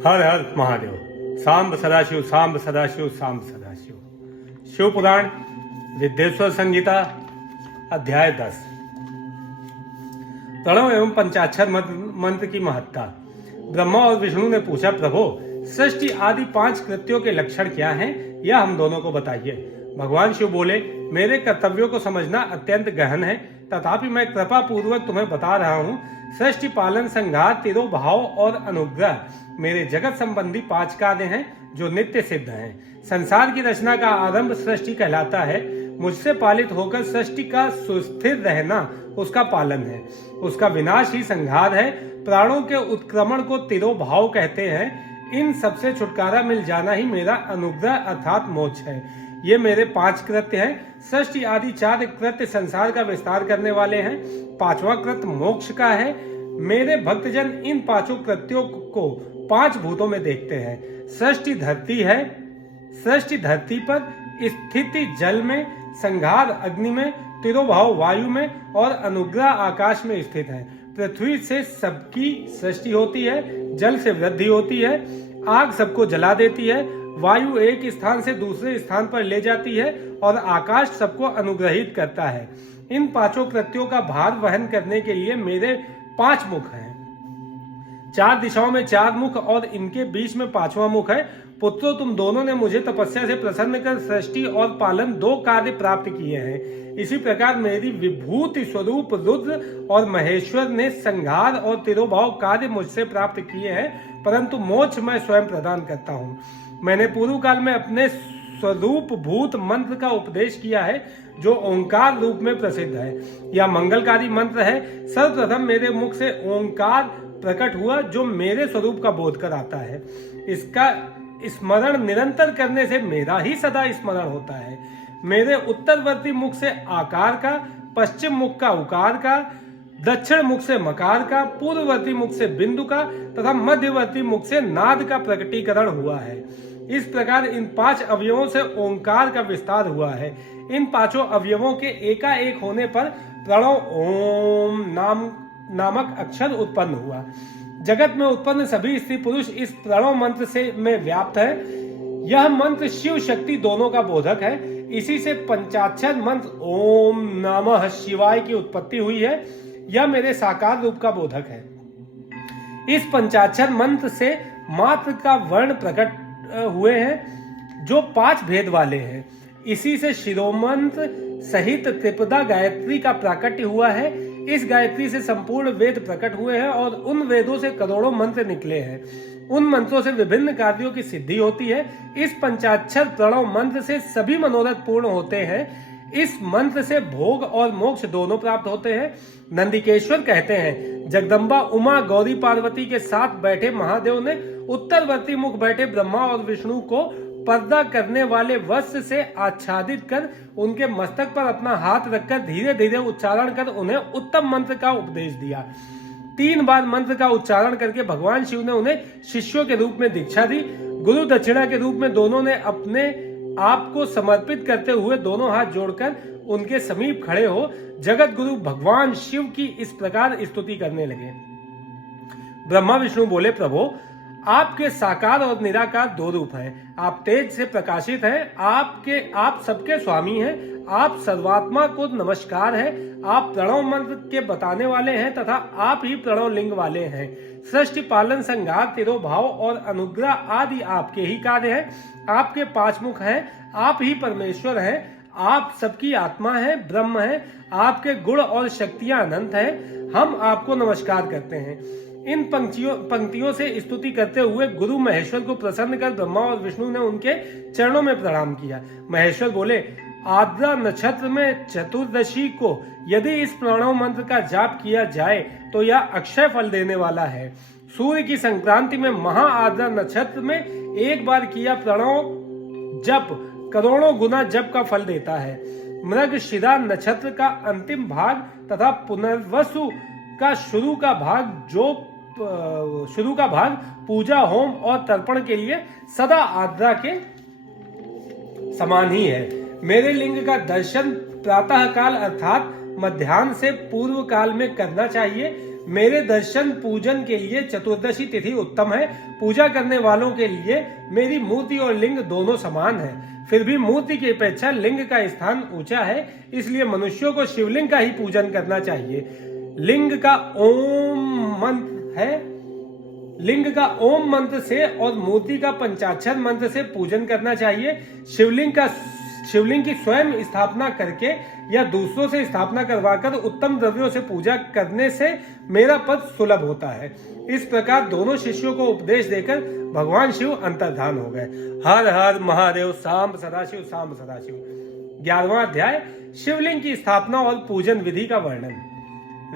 हर हर महादेव। सांब सदाशिव, सांब सदाशिव, सांब सदाशिव। शिव पुराण विद्येश्वर संहिता अध्याय 10। प्रणव एवं पंचाक्षर मंत्र की महत्ता। ब्रह्मा और विष्णु ने पूछा, प्रभो सृष्टि आदि 5 कृत्यों के लक्षण क्या हैं, यह हम दोनों को बताइए। भगवान शिव बोले, मेरे कर्तव्यों को समझना अत्यंत गहन है, तथापि मैं कृपा पूर्वक तुम्हें बता रहा हूँ। सृष्टि, पालन, संहार, तिरोभाव और अनुग्रह मेरे जगत संबंधी 5 कार्य हैं जो नित्य सिद्ध हैं। संसार की रचना का आरंभ सृष्टि कहलाता है। मुझसे पालित होकर सृष्टि का सुस्थिर रहना उसका पालन है। उसका विनाश ही संहार है। प्राणों के उत्क्रमण को तिरोभाव कहते हैं। इन सबसे छुटकारा मिल जाना ही मेरा अनुग्रह अर्थात मोक्ष है। ये मेरे 5 कृत्य हैं। सृष्टि आदि 4 कृत्य संसार का विस्तार करने वाले हैं। 5वां कृत्य मोक्ष का है। मेरे भक्तजन इन 5 कृत्यों को 5 भूतों में देखते हैं। सृष्टि धरती है, सृष्टि धरती पर, स्थिति जल में, संहार अग्नि में, तिरोभाव वायु में और अनुग्रह आकाश में स्थित है। पृथ्वी से सबकी सृष्टि होती है, जल से वृद्धि होती है, आग सबको जला देती है, वायु एक स्थान से दूसरे स्थान पर ले जाती है और आकाश सबको अनुग्रहित करता है। इन 5 कृत्यों का भार वहन करने के लिए मेरे 5 मुख हैं। 4 दिशाओं में 4 मुख और इनके बीच में 5वां मुख है। पुत्रों, तुम दोनों ने मुझे तपस्या से प्रसन्न कर सृष्टि और पालन 2 कार्य प्राप्त किए हैं। इसी प्रकार मेरी विभूति स्वरूप रुद्र और महेश्वर ने संहार और तिरोभाव कार्य मुझसे प्राप्त किए हैं, परंतु मोक्ष मैं स्वयं प्रदान करता हूँ। मैंने पूर्व काल में अपने स्वरूप भूत मंत्र का उपदेश किया है, जो ओंकार रूप में प्रसिद्ध है। यह मंगलकारी मंत्र है। सर्वप्रथम मेरे मुख से ओंकार प्रकट हुआ, जो मेरे स्वरूप का बोध कराता है। इसका स्मरण निरंतर करने से मेरा ही सदा स्मरण होता है। मेरे उत्तरवर्ती मुख से आकार का, पश्चिम मुख का उकार का, दक्षिण मुख से मकार का, पूर्ववर्ती मुख से बिंदु का तथा मध्यवर्ती मुख से नाद का प्रकटीकरण हुआ है। इस प्रकार इन 5 अवयवों से ओंकार का विस्तार हुआ है। इन 5 अवयवों के एकाएक होने पर प्रणव ओम नामक अक्षर उत्पन्न हुआ। जगत में उत्पन्न सभी स्त्री पुरुष इस प्रणव मंत्र से में व्याप्त है। यह मंत्र शिव शक्ति दोनों का बोधक है। इसी से पंचाक्षर मंत्र ओम नमः शिवाय की उत्पत्ति हुई है। यह मेरे साकार रूप का बोधक है। इस पंचाक्षर मंत्र से मात्र का वर्ण प्रकट हुए हैं, जो 5 भेद वाले हैं। इसी से शिरोमंत्र सहित त्रिपदा गायत्री का प्राकट्य हुआ है। इस गायत्री से संपूर्ण वेद प्रकट हुए हैं और उन वेदों से करोड़ों मंत्र निकले हैं। उन मंत्रों से विभिन्न कार्यों की सिद्धि होती है। इस पंचाक्षर प्रणव मंत्र से सभी मनोरथ पूर्ण होते हैं। इस मंत्र से भोग और मोक्ष दोनों प्राप्त होते हैं। नंदिकेश्वर कहते हैं, जगदम्बा उमा गौरी पार्वती के साथ बैठे महादेव ने उत्तरवर्ती मुख बैठे ब्रह्मा और विष्णु को पर्दा करने वाले वस्त्र से आच्छादित कर उनके मस्तक पर अपना हाथ रखकर धीरे धीरे उच्चारण कर उन्हें उत्तम मंत्र का उपदेश दिया। 3 बार मंत्र का उच्चारण करके भगवान शिव ने उन्हें शिष्यों के रूप में दीक्षा दी। गुरु दक्षिणा के रूप में दोनों ने अपने आप को समर्पित करते हुए दोनों हाथ जोड़कर उनके समीप खड़े हो जगत गुरु भगवान शिव की इस प्रकार स्तुति करने लगे। ब्रह्मा विष्णु बोले, प्रभो आपके साकार और निराकार 2 रूप हैं। आप तेज से प्रकाशित हैं। आप सबके स्वामी हैं। आप सर्वात्मा को नमस्कार है। आप प्रणव मंत्र के बताने वाले हैं तथा आप ही प्रणव लिंग वाले हैं। सृष्टि, पालन, संहार, तिरोभाव और अनुग्रह आदि आपके ही कार्य हैं। आपके 5 मुख हैं। आप ही परमेश्वर हैं। आप सबकी आत्मा है, ब्रह्म है। आपके गुण और शक्तियां अनंत हैं। हम आपको नमस्कार करते हैं। इन पंक्तियों से स्तुति करते हुए गुरु महेश्वर को प्रसन्न कर ब्रह्मा और विष्णु ने उनके चरणों में प्रणाम किया। महेश्वर बोले, आद्रा नक्षत्र में चतुर्दशी को यदि इस प्रणव मंत्र का जाप किया जाए तो यह अक्षय फल देने वाला है। सूर्य की संक्रांति में महा आद्रा नक्षत्र में एक बार किया प्रणव जप करोड़ों गुना जप का फल देता है। मृगशिरा नक्षत्र का अंतिम भाग तथा पुनर्वसु का शुरू का भाग पूजा, होम और तर्पण के लिए सदा आद्रा के समान ही है। मेरे लिंग का दर्शन प्रातः काल अर्थात मध्याह्न से पूर्व काल में करना चाहिए। मेरे दर्शन पूजन के लिए चतुर्दशी तिथि उत्तम है। पूजा करने वालों के लिए मेरी मूर्ति और लिंग दोनों समान है। फिर भी मूर्ति की अपेक्षा लिंग का स्थान ऊंचा है, इसलिए मनुष्यों को शिवलिंग का ही पूजन करना चाहिए। लिंग का ओम मंत्र से और मूर्ति का पंचाक्षर मंत्र से पूजन करना चाहिए। शिवलिंग की स्वयं स्थापना करके या दूसरों से स्थापना करवाकर उत्तम द्रव्यों से पूजा करने से मेरा पद सुलभ होता है। इस प्रकार दोनों शिष्यों को उपदेश देकर भगवान शिव अंतर्धान हो गए। हर हर महादेव, सांब सदाशिव, सांब सदाशिव। 11वां अध्याय, शिवलिंग की स्थापना और पूजन विधि का वर्णन।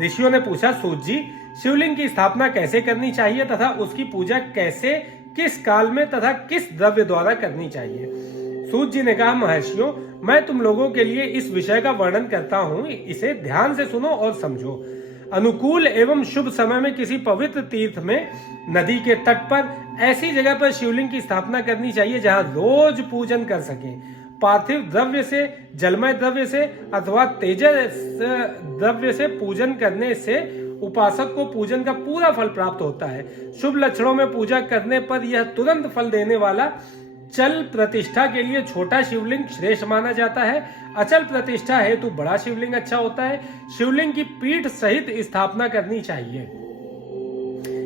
ऋषियों ने पूछा, सूत जी, शिवलिंग की स्थापना कैसे करनी चाहिए तथा उसकी पूजा कैसे, किस काल में तथा किस द्रव्य द्वारा करनी चाहिए? सूत जी ने कहा, महर्षियों, मैं तुम लोगों के लिए इस विषय का वर्णन करता हूँ, इसे ध्यान से सुनो और समझो। अनुकूल एवं शुभ समय में किसी पवित्र तीर्थ में, नदी के तट पर, ऐसी जगह पर शिवलिंग की स्थापना करनी चाहिए जहाँ रोज पूजन कर सकें। पार्थिव द्रव्य से, जलमय द्रव्य से अथवा तेजस द्रव्य से पूजन करने से उपासक को पूजन का पूरा फल प्राप्त होता है। शुभ लक्षणों में पूजा करने पर यह तुरंत फल देने वाला चल प्रतिष्ठा के लिए छोटा शिवलिंग श्रेष्ठ माना जाता है। अचल प्रतिष्ठा हेतु बड़ा शिवलिंग अच्छा होता है। शिवलिंग की पीठ सहित स्थापना करनी चाहिए।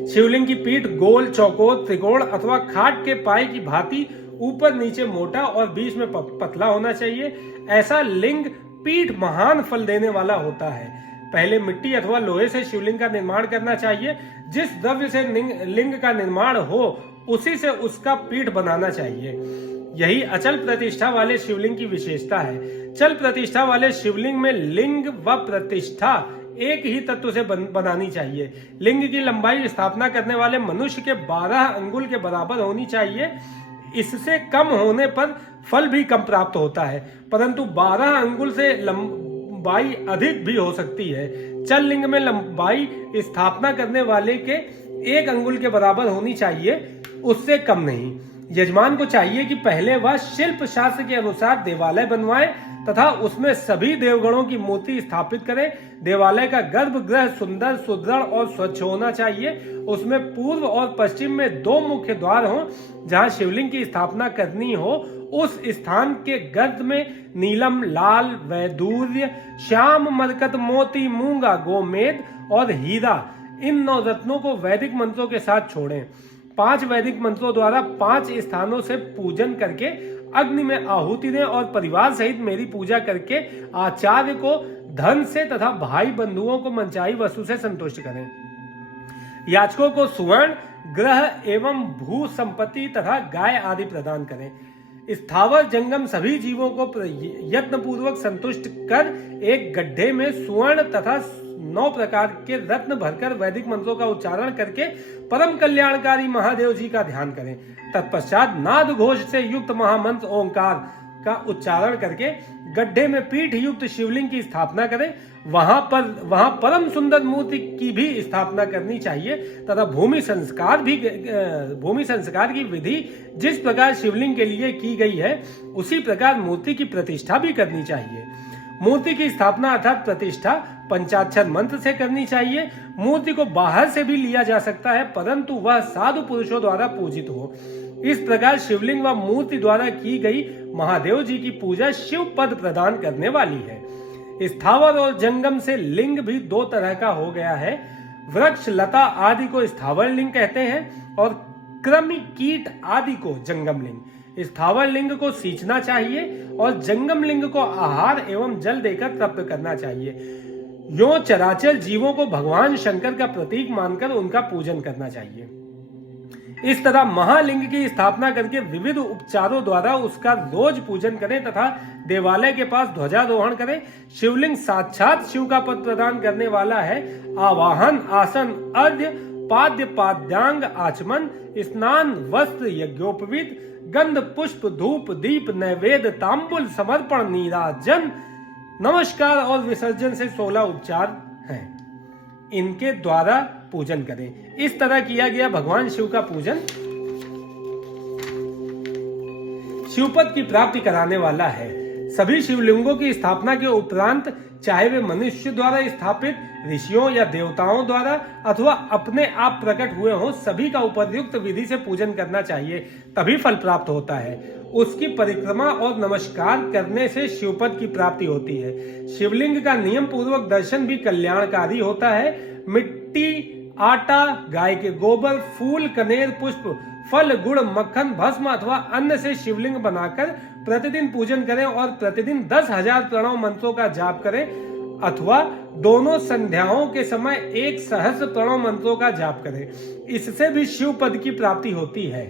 शिवलिंग की पीठ गोल, चौकोर, त्रिकोण अथवा खाट के पाए की भांति ऊपर नीचे मोटा और बीच में पतला होना चाहिए। ऐसा लिंग पीठ महान फल देने वाला होता है। पहले मिट्टी अथवा लोहे से शिवलिंग का निर्माण करना चाहिए। जिस द्रव्य से लिंग का निर्माण हो उसी से उसका पीठ बनाना चाहिए। यही अचल प्रतिष्ठा वाले शिवलिंग की विशेषता है। चल प्रतिष्ठा वाले शिवलिंग में लिंग व प्रतिष्ठा एक ही तत्व से बनानी चाहिए। लिंग की लंबाई स्थापना करने वाले मनुष्य के 12 अंगुल के बराबर होनी चाहिए। इससे कम होने पर फल भी कम प्राप्त होता है, परंतु 12 अंगुल से लंबाई अधिक भी हो सकती है। चल लिंग में लंबाई स्थापना करने वाले के 1 अंगुल के बराबर होनी चाहिए, उससे कम नहीं। यजमान को चाहिए कि पहले वह शिल्प शास्त्र के अनुसार देवालय बनवाए तथा उसमें सभी देवगणों की मूर्ति स्थापित करे। देवालय का गर्भगृह सुंदर, सुदृढ़ और स्वच्छ होना चाहिए। उसमें पूर्व और पश्चिम में 2 मुख्य द्वार हों। जहां शिवलिंग की स्थापना करनी हो उस स्थान के गर्भ में नीलम, लाल, वैदूर्य, श्याम, मरकत, मोती, मूंगा, गोमेद और हीरा, इन 9 रत्नों को वैदिक मंत्रों के साथ छोड़ें। 5 वैदिक मंत्रों द्वारा 5 स्थानों से पूजन करके अग्नि में आहुति दें और परिवार सहित मेरी पूजा करके आचार्य को धन से तथा भाई बंधुओं को मनचाही वस्तु से संतुष्ट करें। याचकों को सुवर्ण, ग्रह एवं भू संपत्ति तथा गाय आदि प्रदान करें। स्थावर जंगम सभी जीवों को यत्न पूर्वक संतुष्ट कर एक गड्ढे में सुवर्ण तथा 9 प्रकार के रत्न भरकर वैदिक मंत्रों का उच्चारण करके परम कल्याणकारी महादेव जी का ध्यान करें। तत्पश्चात नाद घोष से युक्त महामंत्र ओंकार का उच्चारण करके गड्ढे में पीठ युक्त शिवलिंग की स्थापना करें। वहां परम सुंदर मूर्ति की भी स्थापना करनी चाहिए तथा भूमि संस्कार की विधि जिस प्रकार शिवलिंग के लिए की गई है उसी प्रकार मूर्ति की प्रतिष्ठा भी करनी चाहिए। मूर्ति की स्थापना अर्थात प्रतिष्ठा पंचाक्षर मंत्र से करनी चाहिए। मूर्ति को बाहर से भी लिया जा सकता है, परंतु वह साधु पुरुषों द्वारा पूजित हो। इस प्रकार शिवलिंग व मूर्ति द्वारा की गई महादेव जी की पूजा शिव पद प्रदान करने वाली है। स्थावर और जंगम से लिंग भी 2 तरह का हो गया है। वृक्ष, लता आदि को स्थावर लिंग कहते हैं और कृमि, कीट आदि को जंगम लिंग। स्थावर लिंग को सींचना चाहिए और जंगम लिंग को आहार एवं जल देकर तृप्त करना चाहिए। यो चराचर जीवों को भगवान शंकर का प्रतीक मानकर उनका पूजन करना चाहिए। इस तरह महालिंग की स्थापना करके विविध उपचारों द्वारा उसका रोज पूजन करें तथा देवालय के पास ध्वजारोहण करें। शिवलिंग साक्षात शिव का पद प्रदान करने वाला है। आवाहन, आसन, अर्घ्य, पाद्य, पाद्यांग, आचमन, स्नान, वस्त्र, यज्ञोपवीत, गंध, पुष्प, धूप, दीप, नैवेद्य, तांबुल, समर्पण, नीराजन, नमस्कार और विसर्जन से 16 उपचार हैं। इनके द्वारा पूजन करें। इस तरह किया गया भगवान शिव का पूजन शिवपद की प्राप्ति कराने वाला है। सभी शिवलिंगों की स्थापना के उपरांत चाहे वे मनुष्य द्वारा स्थापित, ऋषियों या देवताओं द्वारा अथवा अपने आप प्रकट हुए हों, सभी का उपयुक्त विधि से पूजन करना चाहिए, तभी फल प्राप्त होता है। उसकी परिक्रमा और नमस्कार करने से शिवपद की प्राप्ति होती है। शिवलिंग का नियम पूर्वक दर्शन भी कल्याणकारी होता है। मिट्टी, आटा, गाय के गोबर, फूल, कनेर, पुष्प, फल, गुड़, मक्खन, भस्म अथवा अन्न से शिवलिंग बनाकर प्रतिदिन पूजन करें और प्रतिदिन 10,000 प्रणव मंत्रों का जाप करें अथवा दोनों संध्याओं के समय 1 सहस्त्र प्रणव मंत्रों का जाप करें। इससे भी शिव पद की प्राप्ति होती है।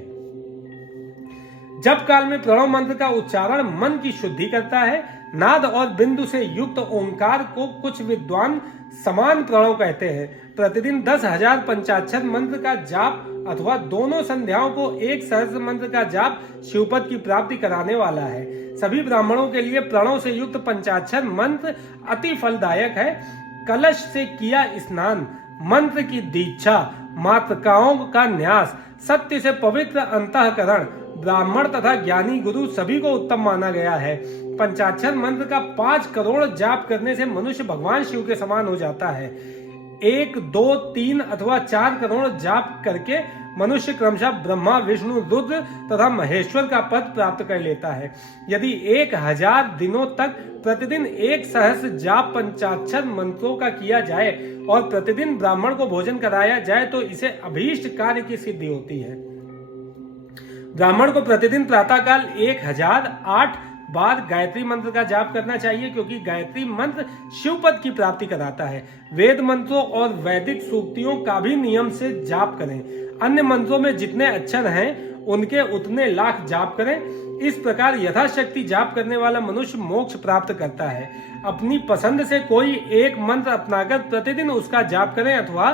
जप काल में प्रणव मंत्र का उच्चारण मन की शुद्धि करता है। नाद और बिंदु से युक्त ओंकार को कुछ विद्वान समान प्रणव कहते हैं। प्रतिदिन 10,000 पंचाक्षर मंत्र का जाप अथवा दोनों संध्याओं को 1 सहस्त्र मंत्र का जाप शिवपद की प्राप्ति कराने वाला है। सभी ब्राह्मणों के लिए प्रणव से युक्त पंचाक्षर मंत्र अति फलदायक है। कलश से किया स्नान, मंत्र की दीक्षा, मातृकाओं का न्यास, सत्य से पवित्र अंतःकरण, ब्राह्मण तथा ज्ञानी गुरु सभी को उत्तम माना गया है। पंचाक्षर मंत्र का 5 करोड़ जाप करने से मनुष्य भगवान शिव के समान हो जाता है। 1, 2, 3 अथवा 4 करोड़ जाप करके मनुष्य क्रमशः ब्रह्मा, विष्णु, रुद्र तथा महेश्वर का पद प्राप्त कर लेता है। यदि 1000 दिनों तक प्रतिदिन 1 सहस्त्र जाप पंचाक्षर मंत्रों का किया जाए और प्रतिदिन ब्राह्मण को भोजन कराया जाए तो इसे अभीष्ट कार्य की सिद्धि होती है। ब्राह्मण को प्रतिदिन प्रातःकाल 1008 बार गायत्री मंत्र का जाप करना चाहिए, क्योंकि गायत्री मंत्र शिवपद की प्राप्ति कराता है। वेद मंत्रों और वैदिक सूक्तियों का भी नियम से जाप करें। अन्य मंत्रों में जितने अक्षर हैं उनके उतने लाख जाप करें। इस प्रकार यथाशक्ति जाप करने वाला मनुष्य मोक्ष प्राप्त करता है। अपनी पसंद से कोई एक मंत्र अपनाकर प्रतिदिन उसका जाप करें अथवा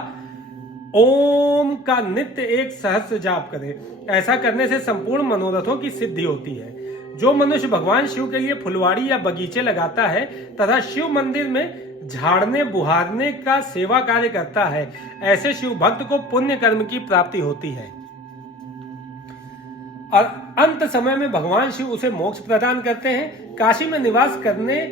ओम का नित्य 1 सहस्त्र जाप करें। ऐसा करने से संपूर्ण मनोरथों की सिद्धि होती है। जो मनुष्य भगवान शिव के लिए फुलवाड़ी या बगीचे लगाता है तथा शिव मंदिर में झाड़ने बुहारने का सेवा कार्य करता है, ऐसे शिव भक्त को पुण्य कर्म की प्राप्ति होती है और अंत समय में भगवान शिव उसे मोक्ष प्रदान करते हैं। काशी में निवास करने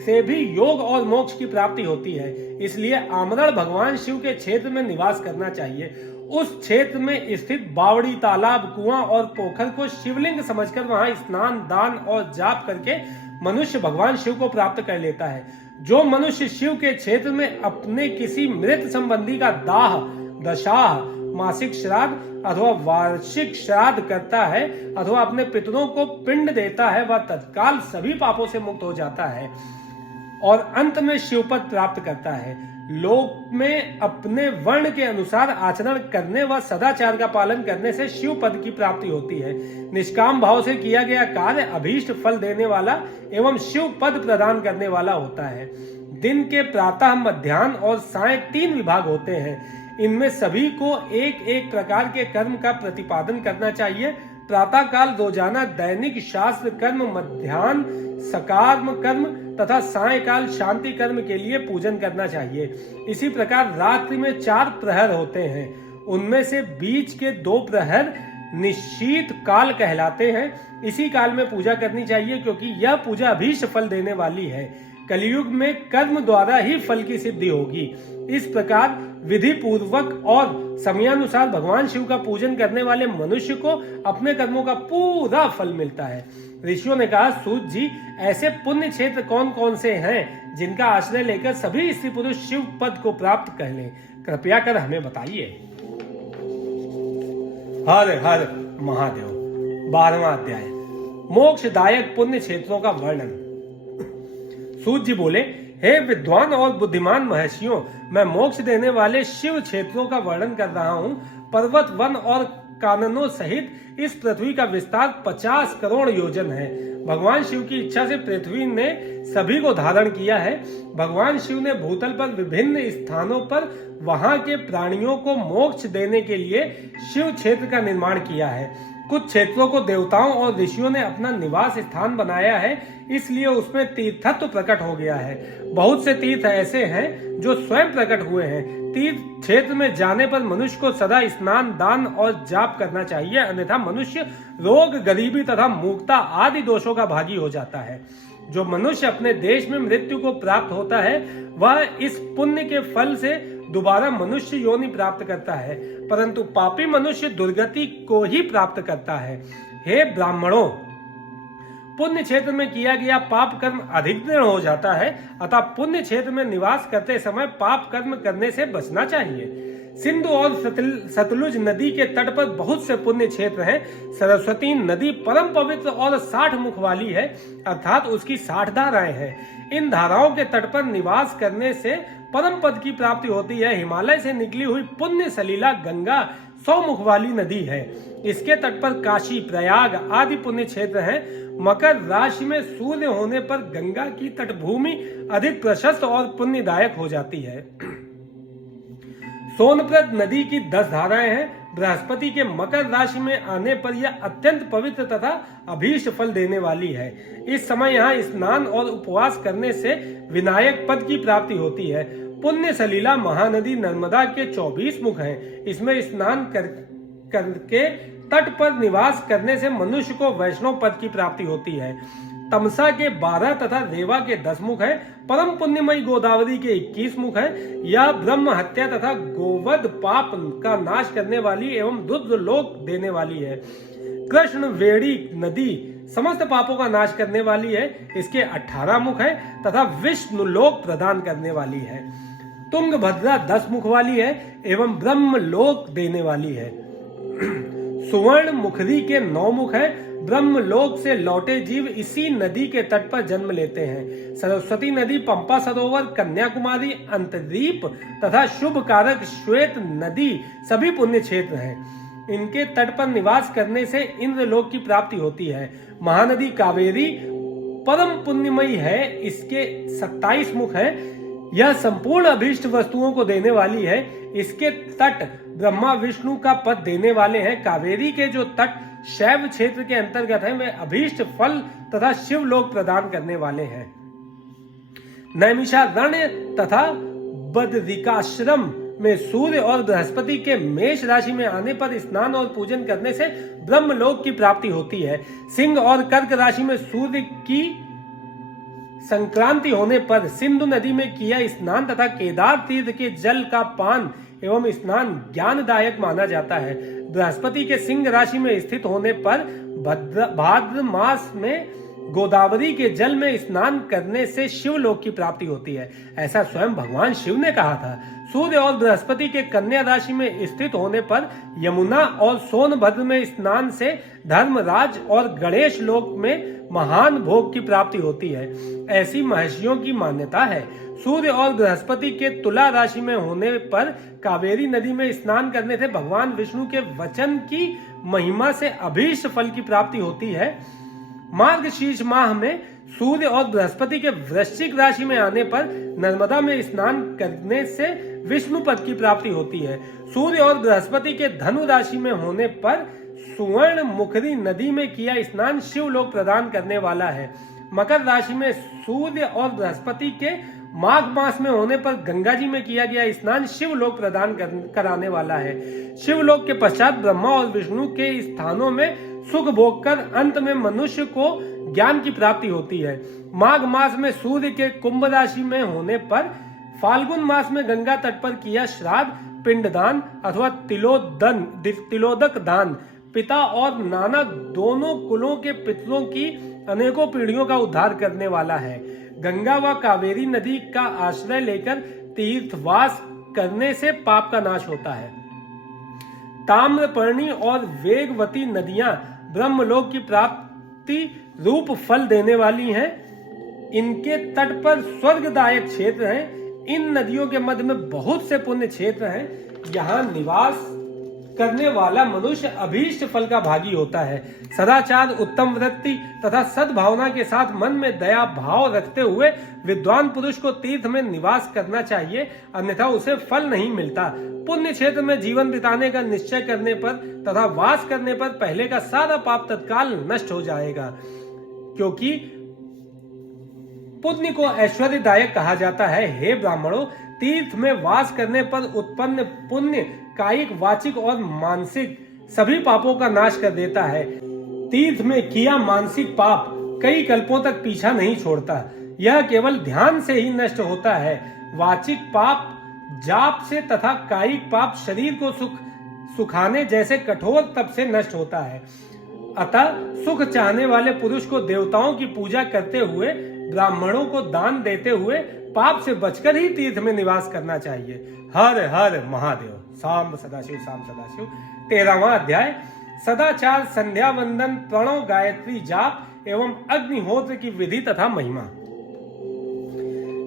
से भी योग और मोक्ष की प्राप्ति होती है। इसलिए आमरण भगवान शिव के क्षेत्र में निवास करना चाहिए। उस क्षेत्र में स्थित बावड़ी, तालाब, कुआं और पोखर को शिवलिंग समझकर वहां स्नान, दान और जाप करके मनुष्य भगवान शिव को प्राप्त कर लेता है। जो मनुष्य शिव के क्षेत्र में अपने किसी मृत संबंधी का दाह, दशाह, मासिक श्राद्ध अथवा वार्षिक श्राद्ध करता है अथवा अपने पितरों को पिंड देता है, वह तत्काल सभी पापों से मुक्त हो जाता है और अंत में शिवपद प्राप्त करता है। लोक में अपने वर्ण के अनुसार आचरण करने व सदाचार का पालन करने से शिव पद की प्राप्ति होती है। निष्काम भाव से किया गया कार्य अभीष्ट फल देने वाला एवं शिव पद प्रदान करने वाला होता है। दिन के प्रातः, मध्याह्न और साय 3 विभाग होते हैं। इनमें सभी को एक एक प्रकार के कर्म का प्रतिपादन करना चाहिए। प्रातः काल रोजाना दैनिक शास्त्र कर्म, मध्याह्न सकार्म कर्म तथा सायकाल शांति कर्म के लिए पूजन करना चाहिए। इसी प्रकार रात्रि में 4 प्रहर होते हैं। उनमें से बीच के 2 प्रहर निश्चित काल कहलाते हैं। इसी काल में पूजा करनी चाहिए, क्योंकि यह पूजा अभीष्ट फल देने वाली है। कलयुग में कर्म द्वारा ही फल की सिद्धि होगी। इस प्रकार विधि पूर्वक और समयानुसार भगवान शिव का पूजन करने वाले मनुष्य को अपने कर्मों का पूरा फल मिलता है। ऋषियों ने कहा, सूत जी, ऐसे पुण्य क्षेत्र कौन कौन से हैं जिनका आश्रय लेकर सभी स्त्री पुरुष शिव पद को प्राप्त कर लें? कृपया कर हमें बताइए। हर हर महादेव। 12वां अध्याय, मोक्षदायक पुण्य क्षेत्रों का वर्णन। सूत जी बोले, हे विद्वान और बुद्धिमान महर्षियों, मैं मोक्ष देने वाले शिव क्षेत्रों का वर्णन कर रहा हूँ। पर्वत, वन और काननों सहित इस पृथ्वी का विस्तार 50 करोड़ योजन है। भगवान शिव की इच्छा से पृथ्वी ने सभी को धारण किया है। भगवान शिव ने भूतल पर विभिन्न स्थानों पर वहां के प्राणियों को मोक्ष देने के लिए शिव क्षेत्र का निर्माण किया है। कुछ क्षेत्रों को देवताओं और ऋषियों ने अपना निवास स्थान बनाया है, इसलिए उसमें तीर्थत्व प्रकट हो गया है। बहुत से तीर्थ ऐसे हैं जो स्वयं प्रकट हुए हैं। तीर्थ क्षेत्र में जाने पर मनुष्य को सदा स्नान, दान और जाप करना चाहिए, अन्यथा मनुष्य रोग, गरीबी तथा मूर्खता आदि दोषों का भागी हो जाता है। जो मनुष्य अपने देश में मृत्यु को प्राप्त होता है वह इस पुण्य के फल से दोबारा मनुष्य योनि प्राप्त करता है, परंतु पापी मनुष्य दुर्गति को ही प्राप्त करता है। हे ब्राह्मणों, पुण्य क्षेत्र में किया गया पाप कर्म अधिक दृढ़ हो जाता है, अतः पुण्य क्षेत्र में निवास करते समय पाप कर्म करने से बचना चाहिए। सिंधु और सतलुज नदी के तट पर बहुत से पुण्य क्षेत्र हैं। सरस्वती नदी परम पवित्र और 60 मुख वाली है, अर्थात उसकी 60 धाराएं हैं। इन धाराओं के तट पर निवास करने से परम पद की प्राप्ति होती है। हिमालय से निकली हुई पुण्य सलीला गंगा 100 मुख वाली नदी है। इसके तट पर काशी, प्रयाग आदि पुण्य क्षेत्र हैं। मकर राशि में सूर्य होने पर गंगा की तटभूमि अधिक प्रशस्त और पुण्यदायक हो जाती है। सोनप्रद नदी की 10 धाराएं हैं। बृहस्पति के मकर राशि में आने पर यह अत्यंत पवित्र तथा अभीष्ट फल देने वाली है। इस समय यहाँ स्नान और उपवास करने से विनायक पद की प्राप्ति होती है। पुण्य सलीला महानदी नर्मदा के 24 मुख हैं। इसमें स्नान करके तट पर निवास करने से मनुष्य को वैष्णव पद की प्राप्ति होती है। तमसा के 12 तथा रेवा के 10 मुख है। परम पुण्यमयी गोदावरी के 21 मुख है। यह ब्रह्म हत्या तथा गोवध पाप का नाश करने वाली एवं रुद्र लोक देने वाली है। कृष्ण वेणी नदी समस्त पापों का नाश करने वाली है। इसके 18 मुख है तथा विष्णु लोक प्रदान करने वाली है। तुंगभद्रा 10 मुख वाली है एवं ब्रह्म लोक देने वाली है। सुवर्ण मुखरी के 9 मुख है। ब्रह्मलोक से लौटे जीव इसी नदी के तट पर जन्म लेते हैं। सरस्वती नदी, पंपा सरोवर, कन्याकुमारी, अंतर्दीप तथा शुभ कारक श्वेत नदी सभी पुण्य क्षेत्र हैं। इनके तट पर निवास करने से इंद्रलोक की प्राप्ति होती है। महानदी कावेरी परम पुण्यमयी है। इसके 27 मुख है। यह संपूर्ण अभीष्ट वस्तुओं को देने वाली है। इसके तट ब्रह्मा विष्णु का पद देने वाले हैं। कावेरी के जो तट शैव क्षेत्र के अंतर्गत हैं, वे अभीष्ट फल तथा शिव लोक प्रदान करने वाले हैं। नैमिषारण्य तथा बदरिकाश्रम में सूर्य और बृहस्पति के मेष राशि में आने पर स्नान और पूजन करने से ब्रह्मलोक की प्राप्ति होती है। सिंह और कर्क राशि में सूर्य की संक्रांति होने पर सिंधु नदी में किया स्नान तथा केदार तीर्थ के जल का पान एवं स्नान ज्ञानदायक माना जाता है। बृहस्पति के सिंह राशि में स्थित होने पर भाद्र मास में गोदावरी के जल में स्नान करने से शिवलोक की प्राप्ति होती है, ऐसा स्वयं भगवान शिव ने कहा था। सूर्य और बृहस्पति के कन्या राशि में स्थित होने पर यमुना और सोनभद्र में स्नान से धर्मराज और गणेश लोक में महान भोग की प्राप्ति होती है, ऐसी महर्षियों की मान्यता है। सूर्य और बृहस्पति के तुला राशि में होने पर कावेरी नदी में स्नान करने से भगवान विष्णु के वचन की महिमा से अभीष्ट फल की प्राप्ति होती है। मार्गशीर्ष माह में सूर्य और बृहस्पति के वृश्चिक राशि में आने पर नर्मदा में स्नान करने से विष्णु पद की प्राप्ति होती है। सूर्य और बृहस्पति के धनु राशि में होने पर सुवर्ण मुखरी नदी में किया स्नान शिवलोक प्रदान करने वाला है। मकर राशि में सूर्य और बृहस्पति के माघ मास में होने पर गंगा जी में किया गया स्नान शिवलोक प्रदान कराने वाला है। शिवलोक के पश्चात ब्रह्मा और विष्णु के स्थानों में सुख भोग कर अंत में मनुष्य को ज्ञान की प्राप्ति होती है। माघ मास में सूर्य के कुंभ राशि में होने पर फाल्गुन मास में गंगा तट पर किया श्राद्ध, पिंडदान अथवा तिलोदक दान पिता और नाना दोनों कुलों के पितरों की अनेकों पीढ़ियों का उद्धार करने वाला है। गंगा व कावेरी नदी का आश्रय लेकर तीर्थवास करने से पाप का नाश होता है। ताम्रपर्णी और वेगवती नदियां ब्रह्मलोक की प्राप्ति रूप फल देने वाली हैं। इनके तट पर स्वर्गदायक क्षेत्र हैं। इन नदियों के मध्य में बहुत से पुण्य क्षेत्र हैं। यहाँ निवास करने वाला मनुष्य अभीष्ट फल का भागी होता है। सदाचार, उत्तम वृत्ति तथा सद्भावना के साथ मन में दया भाव रखते हुए विद्वान पुरुष को तीर्थ में निवास करना चाहिए, अन्यथा उसे फल नहीं मिलता। पुण्य क्षेत्र में जीवन बिताने का निश्चय करने पर तथा वास करने पर पहले का सारा पाप तत्काल नष्ट हो जाएगा, क्योंकि पुण्य को ऐश्वर्यदायक कहा जाता है। हे ब्राह्मणों, तीर्थ में वास करने पर उत्पन्न पुण्य कायिक, वाचिक और मानसिक सभी पापों का नाश कर देता है। तीर्थ में किया मानसिक पाप कई कल्पों तक पीछा नहीं छोड़ता। यह केवल ध्यान से ही नष्ट होता है। वाचिक पाप जाप से तथा कायिक पाप शरीर को सुखाने जैसे कठोर तप से नष्ट होता है। अतः सुख चाहने वाले पुरुष को देवताओं की पूजा करते हुए, ब्राह्मणों को दान देते हुए पाप से बचकर ही तीर्थ में निवास करना चाहिए। हर हर महादेव। सांब सदाशिव, सांब सदाशिव। 13वां अध्याय सदाचार, संध्या वंदन, प्रणव, गायत्री जाप एवं अग्निहोत्र की विधि तथा महिमा।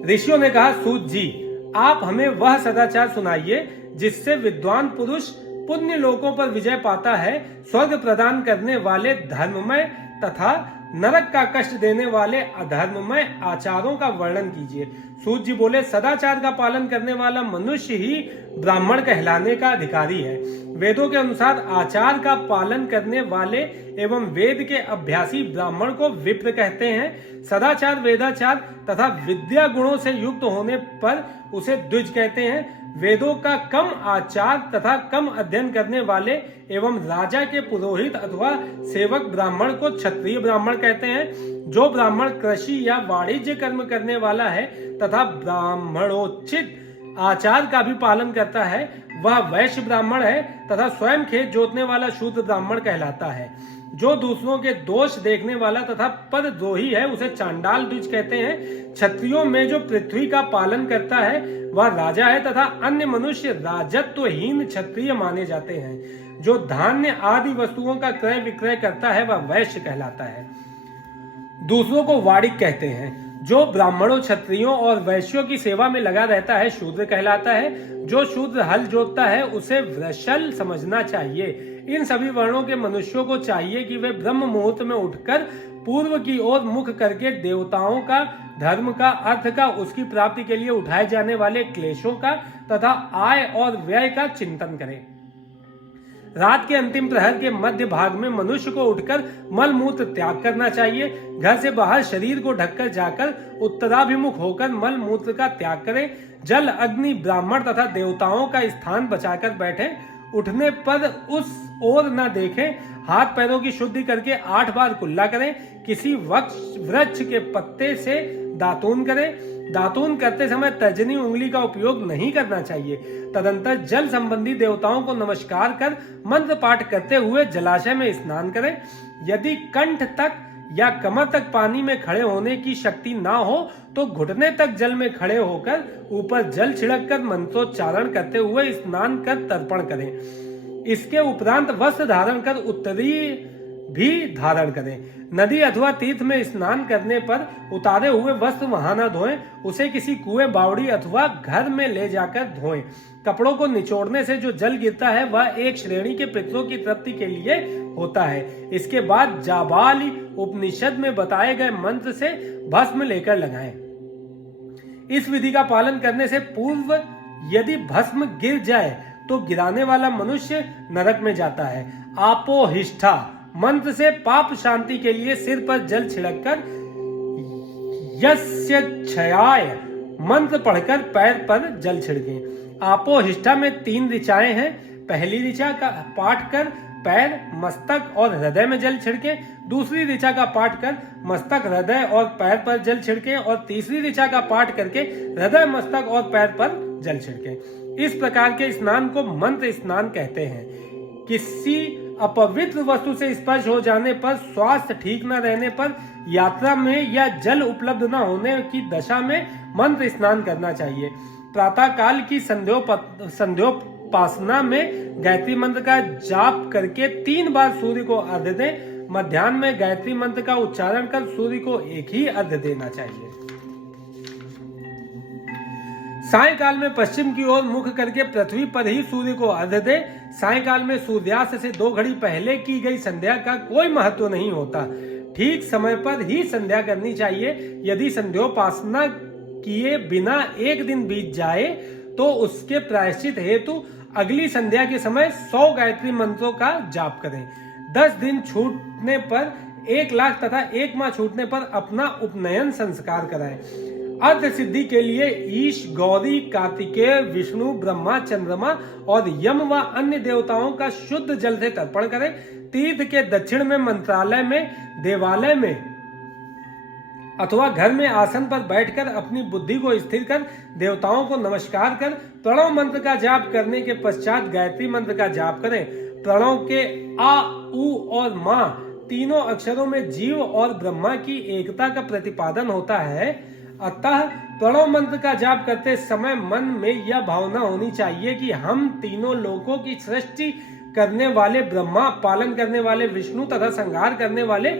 ऋषियों ने कहा, सूत जी, आप हमें वह सदाचार सुनाइए जिससे विद्वान पुरुष पुण्य लोकों पर विजय पाता है। स्वर्ग प्रदान करने वाले धर्ममय तथा नरक का कष्ट देने वाले अधर्ममय आचारों का वर्णन कीजिए। सूत जी बोले, सदाचार का पालन करने वाला मनुष्य ही ब्राह्मण कहलाने का अधिकारी है। वेदों के अनुसार आचार का पालन करने वाले एवं वेद के अभ्यासी ब्राह्मण को विप्र कहते हैं। सदाचार, वेदाचार तथा विद्या गुणों से युक्त होने पर उसे द्विज कहते हैं। वेदों का कम आचार तथा कम अध्ययन करने वाले एवं राजा के पुरोहित अथवा सेवक ब्राह्मण को क्षत्रिय ब्राह्मण कहते हैं। जो ब्राह्मण कृषि या वाणिज्य कर्म करने वाला है तथा ब्राह्मणोचित आचार का भी पालन करता है, वह वैश्य ब्राह्मण है तथा स्वयं खेत जोतने वाला शूद्र ब्राह्मण कहलाता है। जो दूसरों के दोष देखने वाला तथा परद्रोही है, उसे चांडाल द्विज कहते हैं। क्षत्रियों में जो पृथ्वी का पालन करता है वह राजा है तथा अन्य मनुष्य राजत्वहीन क्षत्रिय माने जाते हैं। जो धान्य आदि वस्तुओं का क्रय विक्रय करता है वह वैश्य कहलाता है। दूसरों को वाणिक कहते हैं। जो ब्राह्मणों, क्षत्रियों और वैश्यों की सेवा में लगा रहता है शूद्र कहलाता है। जो शूद्र हल जोतता है उसे वृषल समझना चाहिए। इन सभी वर्णों के मनुष्यों को चाहिए कि वे ब्रह्म मुहूर्त में उठकर पूर्व की ओर मुख करके देवताओं का, धर्म का, अर्थ का, उसकी प्राप्ति के लिए उठाए जाने वाले क्लेशों का तथा आय और व्यय का चिंतन करें। रात के अंतिम प्रहर के मध्य भाग में मनुष्य को उठकर मल मूत्र त्याग करना चाहिए। घर से बाहर शरीर को ढककर जाकर उत्तराभिमुख होकर मल मूत्र का त्याग करें। जल, अग्नि, ब्राह्मण तथा देवताओं का स्थान बचाकर बैठे। उठने पर उस ओर न देखें। हाथ पैरों की शुद्धि करके 8 बार कुल्ला करें। किसी वृक्ष के पत्ते से दातून करें। दातून करते समय तर्जनी उंगली का उपयोग नहीं करना चाहिए। तदंतर जल संबंधी देवताओं को नमस्कार कर मंत्र पाठ करते हुए जलाशय में स्नान करें। यदि कंठ तक या कमर तक पानी में खड़े होने की शक्ति ना हो तो घुटने तक जल में खड़े होकर ऊपर जल छिड़क कर मंत्रोच्चारण करते हुए स्नान कर तर्पण करें। इसके उपरांत वस्त्र धारण कर उत्तरी भी धारण करें। नदी अथवा तीर्थ में स्नान करने पर उतारे हुए वस्त्र वहां न धोएं। उसे किसी कुएं, बावड़ी अथवा घर में ले जाकर धोएं। कपड़ों को निचोड़ने से जो जल गिरता है वह एक श्रेणी के पितरों की तृप्ति के लिए होता है। इसके बाद जाबाली उपनिषद में बताए गए मंत्र से भस्म लेकर लगाएं। इस विधि का पालन करने से पूर्व यदि भस्म गिर जाए तो गिराने वाला मनुष्य नरक में जाता है। आपोहिष्ठा मंत्र से पाप शांति के लिए सिर पर जल छिड़ककर यस्य क्षयाय मंत्र पढ़कर पैर पर जल छिड़कें। आपोहिष्ठा में 3 ऋचाएं हैं। पहली ऋचा का पाठ कर पैर, मस्तक और हृदय में जल छिड़कें। दूसरी ऋचा का पाठ कर मस्तक, हृदय और पैर पर जल छिड़कें और तीसरी ऋचा का पाठ करके हृदय, मस्तक और पैर पर जल छिड़कें। इस प्रकार के स्नान को मंत्र स्नान कहते हैं। किसी अपवित्र वस्तु से स्पर्श हो जाने पर, स्वास्थ्य ठीक न रहने पर, यात्रा में या जल उपलब्ध न होने की दशा में मंत्र स्नान करना चाहिए। प्रातः काल की संध्योपासना में गायत्री मंत्र का जाप करके 3 बार सूर्य को अर्घ्य दें। मध्याह्न में गायत्री मंत्र का उच्चारण कर सूर्य को एक ही अर्घ्य देना चाहिए। सायकाल में पश्चिम की ओर मुख करके पृथ्वी पर ही सूर्य को अर्घ्य दे। सायकाल में सूर्यास्त से 2 घड़ी पहले की गई संध्या का कोई महत्व नहीं होता। ठीक समय पर ही संध्या करनी चाहिए। यदि संध्योपासना किए बिना 1 दिन बीत जाए तो उसके प्रायश्चित हेतु अगली संध्या के समय 100 गायत्री मंत्रों का जाप करें। 10 दिन छूटने पर 1 लाख तथा 1 माह छूटने पर अपना उपनयन संस्कार कराएं। अर्थ सिद्धि के लिए ईश, गौरी, कार्तिकेय, विष्णु, ब्रह्मा, चंद्रमा और यम व अन्य देवताओं का शुद्ध जल से तर्पण करें। तीर्थ के दक्षिण में मंत्रालय में, देवालय में अथवा घर में आसन पर बैठकर अपनी बुद्धि को स्थिर कर देवताओं को नमस्कार कर प्रणव मंत्र का जाप करने के पश्चात गायत्री मंत्र का जाप करें। प्रणव के आ, उ और मा तीनों अक्षरों में जीव और ब्रह्मा की एकता का प्रतिपादन होता है। अतः प्रणव मंत्र का जाप करते समय मन में यह भावना होनी चाहिए कि हम तीनों लोकों की सृष्टि करने वाले ब्रह्मा, पालन करने वाले विष्णु तथा संहार करने वाले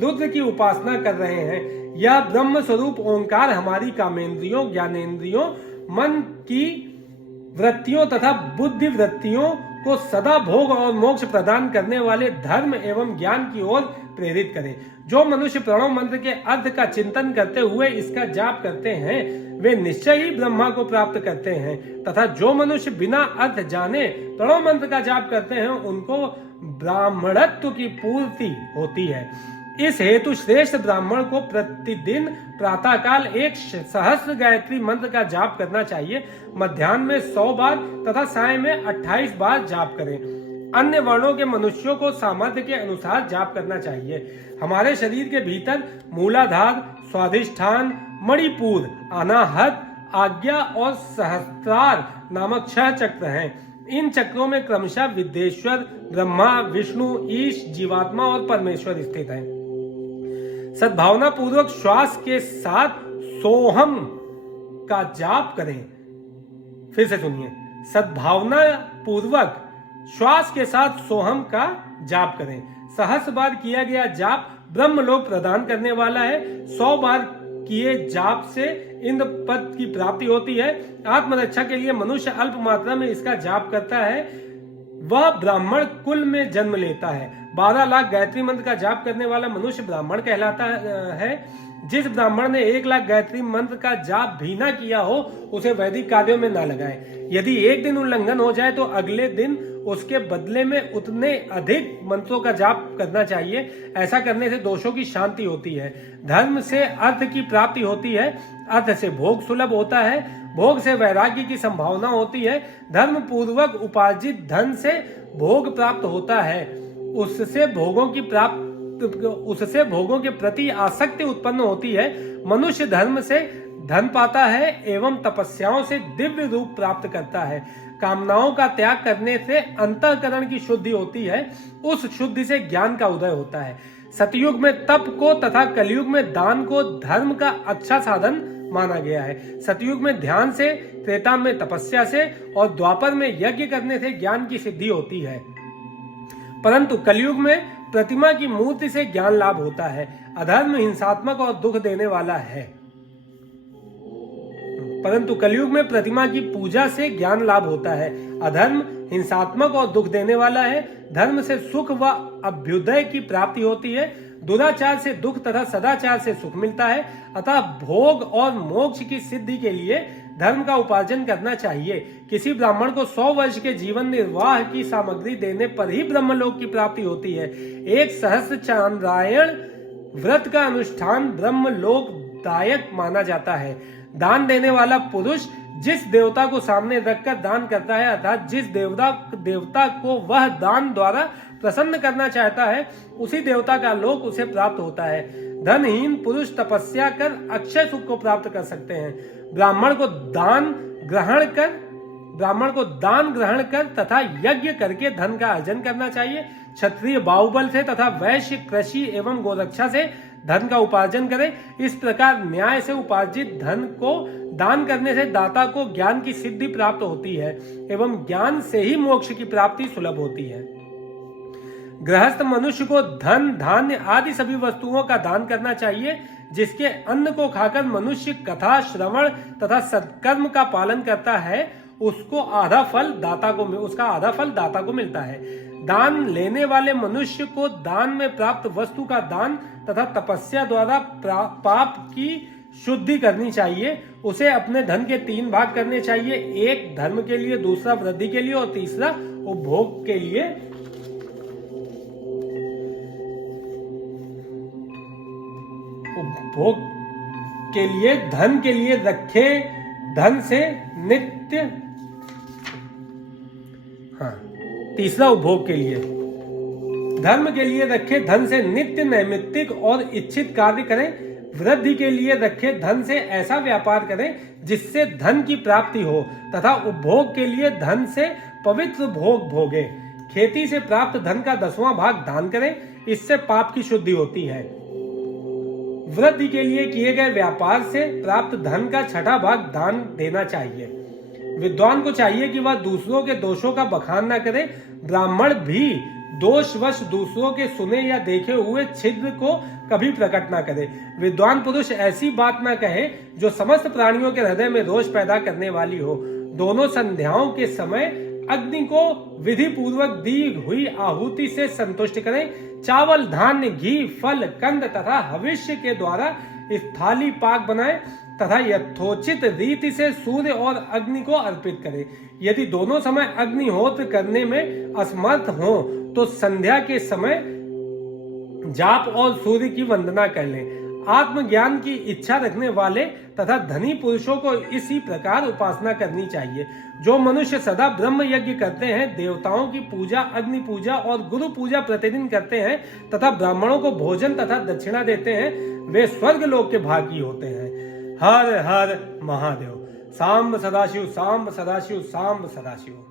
रुद्र की उपासना कर रहे हैं। यह ब्रह्म स्वरूप ओंकार हमारी कामेंद्रियों, ज्ञानेंद्रियों, मन की वृत्तियों तथा बुद्धि वृत्तियों को सदा भोग और मोक्ष प्रदान करने वाले धर्म एवं ज्ञान की ओर प्रेरित करे। जो मनुष्य प्रणव मंत्र के अर्थ का चिंतन करते हुए इसका जाप करते हैं वे निश्चय ही ब्रह्मा को प्राप्त करते हैं, तथा जो मनुष्य बिना अर्थ जाने प्रणव मंत्र का जाप करते हैं उनको ब्राह्मणत्व की पूर्ति होती है। इस हेतु श्रेष्ठ ब्राह्मण को प्रतिदिन प्रातःकाल 1 सहस्त्र गायत्री मंत्र का जाप करना चाहिए। मध्याह्न में 100 बार तथा साय में 28 बार जाप करें। अन्य वर्णों के मनुष्यों को सामर्थ्य के अनुसार जाप करना चाहिए। हमारे शरीर के भीतर मूलाधार, स्वाधिष्ठान, मणिपुर, अनाहत, आज्ञा और सहस्त्रार नामक 6 चक्र हैं। इन चक्रों में क्रमशः विद्येश्वर, ब्रह्मा, विष्णु, ईश, जीवात्मा और परमेश्वर स्थित हैं। सद्भावना पूर्वक श्वास के साथ सोहम का जाप करें। फिर से सुनिए, सद्भावना पूर्वक श्वास के साथ सोहम का जाप करें। 100 बार किया गया जाप ब्रह्मलोक प्रदान करने वाला है। 100 बार किए जाप से इंद्र पद की प्राप्ति होती है। आत्मरक्षा के लिए मनुष्य अल्प मात्रा में इसका जाप करता है, वह ब्राह्मण कुल में जन्म लेता है। 12 लाख गायत्री मंत्र का जाप करने वाला मनुष्य ब्राह्मण कहलाता है। जिस ब्राह्मण ने 1 लाख गायत्री मंत्र का जाप भी ना किया हो उसे वैदिक कार्यों में ना लगाए। यदि एक दिन उल्लंघन हो जाए तो अगले दिन उसके बदले में उतने अधिक मंत्रों का जाप करना चाहिए। ऐसा करने से दोषों की शांति होती है, धर्म से अर्थ की प्राप्ति होती है, अर्थ से भोग सुलभ होता है, भोग से वैराग्य की संभावना होती है, धर्म पूर्वक उपार्जित धन से भोग प्राप्त होता है, उससे भोगों के प्रति आसक्ति उत्पन्न होती है, मनुष्य धर्म से धन पाता है एवं तपस्याओं से दिव्य रूप प्राप्त करता है। कामनाओं का त्याग करने से अंतःकरण की शुद्धि होती है, उस शुद्धि से ज्ञान का उदय होता है। सतयुग में तप को तथा कलयुग में दान को धर्म का अच्छा साधन माना गया है। सतयुग में ध्यान से, त्रेता में तपस्या से और द्वापर में यज्ञ करने से ज्ञान की सिद्धि होती है, परंतु कलयुग में प्रतिमा की मूर्ति से ज्ञान लाभ होता है। अधर्म हिंसात्मक और दुख देने वाला है, परंतु कलयुग में प्रतिमा की पूजा से ज्ञान लाभ होता है। अधर्म हिंसात्मक और दुख देने वाला है। धर्म से सुख व अभ्युदय की प्राप्ति होती है, दुराचार से दुख तथा सदाचार से सुख मिलता है। अतः भोग और मोक्ष की सिद्धि के लिए धर्म का उपार्जन करना चाहिए। किसी ब्राह्मण को 100 वर्ष के जीवन निर्वाह की सामग्री देने पर ही ब्रह्मलोक की प्राप्ति होती है। 1 सहस्त्र चांद्रायण व्रत का अनुष्ठान ब्रह्मलोक दायक माना जाता है। दान देने वाला पुरुष जिस देवता को सामने रखकर दान करता है, अर्थात जिस देवता को वह दान द्वारा प्रसन्न करना चाहता है, उसी देवता का लोक उसे प्राप्त होता है। धनहीन पुरुष तपस्या कर अक्षय सुख को प्राप्त कर सकते हैं। ब्राह्मण को दान ग्रहण कर तथा यज्ञ करके धन का अर्जन करना चाहिए। क्षत्रिय बाहुबल से तथा वैश्य कृषि एवं गोरक्षा से धन का उपार्जन करे। इस प्रकार न्याय से उपार्जित धन को दान करने से दाता को ज्ञान की सिद्धि प्राप्त होती है एवं ज्ञान से ही मोक्ष की प्राप्ति सुलभ होती है। गृहस्थ मनुष्य को धन, धान्य आदि सभी वस्तुओं का दान करना चाहिए। जिसके अन्न को खाकर मनुष्य कथा श्रवण तथा सत्कर्म का पालन करता है उसका आधा फल दाता को मिलता है। दान लेने वाले मनुष्य को दान में प्राप्त वस्तु का दान तथा तपस्या द्वारा पाप की शुद्धि करनी चाहिए। उसे अपने धन के 3 भाग करने चाहिए, एक धर्म के लिए, दूसरा वृद्धि के लिए और तीसरा उपभोग के लिए। उपभोग के लिए, धन के लिए रखे धन से नित्य, तीसरा उपभोग के लिए, धर्म के लिए रखे धन से नित्य नैमित्तिक और इच्छित कार्य करें। वृद्धि के लिए रखे धन से ऐसा व्यापार करें जिससे धन की प्राप्ति हो तथा उपभोग के लिए धन से पवित्र भोग भोगे। खेती से प्राप्त धन का 10वां भाग दान करें, इससे पाप की शुद्धि होती है। वृद्धि के लिए किए गए व्यापार से प्राप्त धन का 6वां भाग दान देना चाहिए। विद्वान को चाहिए कि वह दूसरों के दोषों का बखान न करे। ब्राह्मण भी दोषवश दूसरों के सुने या देखे हुए छिद्र को कभी प्रकट न करे। विद्वान पुरुष ऐसी बात न कहे जो समस्त प्राणियों के हृदय में रोष पैदा करने वाली हो। दोनों संध्याओं के समय अग्नि को विधि पूर्वक दी हुई आहुति से संतुष्ट करें। चावल, धान्य, घी, फल, कंद तथा हविष्य के द्वारा इस थाली पाक बनाए तथा यथोचित रीति से सूर्य और अग्नि को अर्पित करें। यदि दोनों समय अग्निहोत्र करने में असमर्थ हो तो संध्या के समय जाप और सूर्य की वंदना कर लें। आत्मज्ञान की इच्छा रखने वाले तथा धनी पुरुषों को इसी प्रकार उपासना करनी चाहिए। जो मनुष्य सदा ब्रह्म यज्ञ करते हैं, देवताओं की पूजा, अग्नि पूजा और गुरु पूजा प्रतिदिन करते हैं तथा ब्राह्मणों को भोजन तथा दक्षिणा देते हैं, वे स्वर्ग लोक के भागी होते हैं। हर हर महादेव। सांब सदाशिव, सांब सदाशिव, सांब सदाशिव।